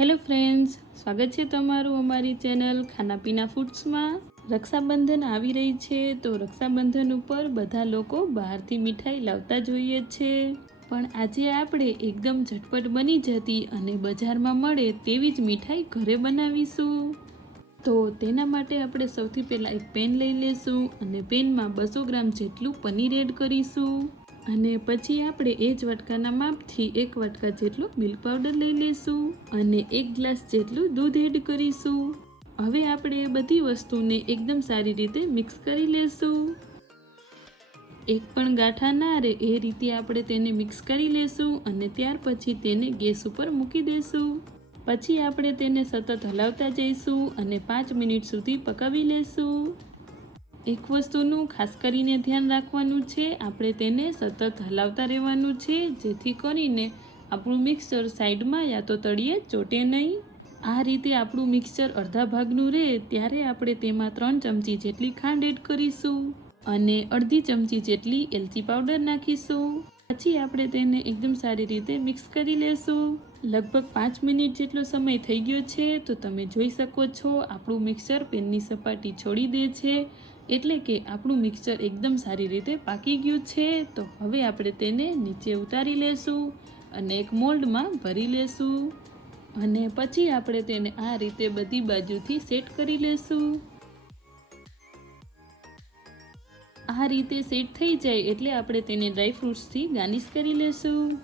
Hello friends, સ્વાગત છે તમારું અમારી ચેનલ ખાના પીના ફૂડ્સમાં। રક્ષાબંધન આવી રહી છે તો રક્ષાબંધન ઉપર બધા લોકો બહારથી મીઠાઈ લાવતા જોઈએ છે, પણ આજે આપણે એકદમ ઝટપટ બની જતી અને બજારમાં મળે તેવી જ મીઠાઈ ઘરે બનાવીશું। તો તેના માટે આપણે સૌથી પહેલાં એક પેન લઈ લેશું અને પેનમાં 200 ગ્રામ જેટલું પનીર એડ કરીશું અને પછી આપણે એ જ વાટકાના માપથી 1 વાટકા જેટલું મિલ્ક પાવડર લઈ લેશું અને 1 ગ્લાસ જેટલું દૂધ એડ કરીશું। હવે આપણે એ બધી વસ્તુને એકદમ સારી રીતે મિક્સ કરી લેશું। એક પણ ગાંઠા ના રહે એ રીતે આપણે તેને મિક્સ કરી લેશું અને ત્યાર પછી તેને ગેસ ઉપર મૂકી દેશું। પછી આપણે તેને સતત હલાવતા જઈશું અને 5 મિનિટ સુધી પકાવી લેશું। એક વસ્તુનું ખાસ કરીને ધ્યાન રાખવાનું છે, આપણે તેને સતત હલાવતા રહેવાનું છે જેથી કરીને આપણું મિક્સચર સાઈડમાં યા તો તળિયે ચોટે નહીં। આ રીતે આપણું મિક્સચર અડધા ભાગનું રહે ત્યારે આપણે તેમાં 3 ચમચી જેટલી ખાંડ એડ કરીશું અને અડધી ચમચી જેટલી એલચી પાવડર નાખીશું। પછી આપણે તેને એકદમ સારી રીતે મિક્સ કરી લેશું। લગભગ 5 મિનિટ જેટલો સમય થઈ ગયો છે તો તમે જોઈ શકો છો આપણું મિક્સચર પેનની સપાટી છોડી દે છે, એટલે કે આપણું મિક્સચર એકદમ સારી રીતે પાકી ગયું છે। તો હવે આપણે તેને નીચે ઉતારી લેશું અને એક મોલ્ડમાં ભરી લેશું અને પછી આપણે તેને આ રીતે બધી બાજુથી સેટ કરી લેશું। આ રીતે સેટ થઈ જાય એટલે આપણે તેને ડ્રાય ફ્રૂટ્સથી ગાર્નિશ કરી લેશું।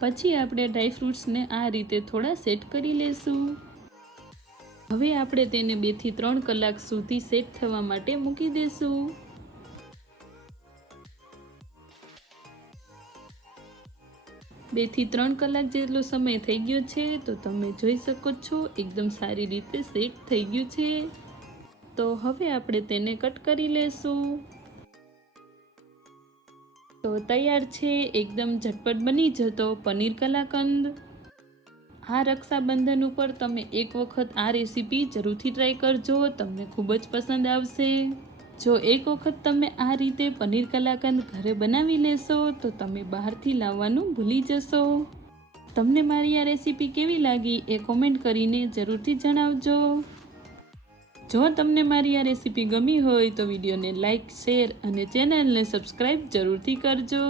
પછી આપણે ડ્રાય ફ્રૂટ્સને આ રીતે થોડા સેટ કરી લેશું। હવે આપણે તેને 2 થી 3 કલાક સુધી સેટ થવા માટે મૂકી દેશું। 2 થી 3 કલાક જેટલો સમય થઈ ગયો છે તો તમે જોઈ શકો છો એકદમ સારી રીતે સેટ થઈ ગયું છે। તો હવે આપણે તેને કટ કરી લેશું। તો તૈયાર છે એકદમ ઝટપટ બની જતો પનીર કલાકંદ। આ રક્ષાબંધન ઉપર તમે એક વખત આ રેસીપી જરૂરથી ટ્રાય કરજો, તમને ખૂબ જ પસંદ આવશે। જો એક વખત તમે આ રીતે પનીર કલાકંદ ઘરે બનાવી લેશો તો તમે બહારથી લાવવાનું ભૂલી જશો। તમને મારી આ રેસીપી કેવી લાગી એ કોમેન્ટ કરીને જરૂરથી જણાવજો। જો તમને મારી આ રેસીપી ગમી હોય તો વિડીયોને લાઈક, શેર અને ચેનલને સબસ્ક્રાઈબ જરૂરથી કરજો।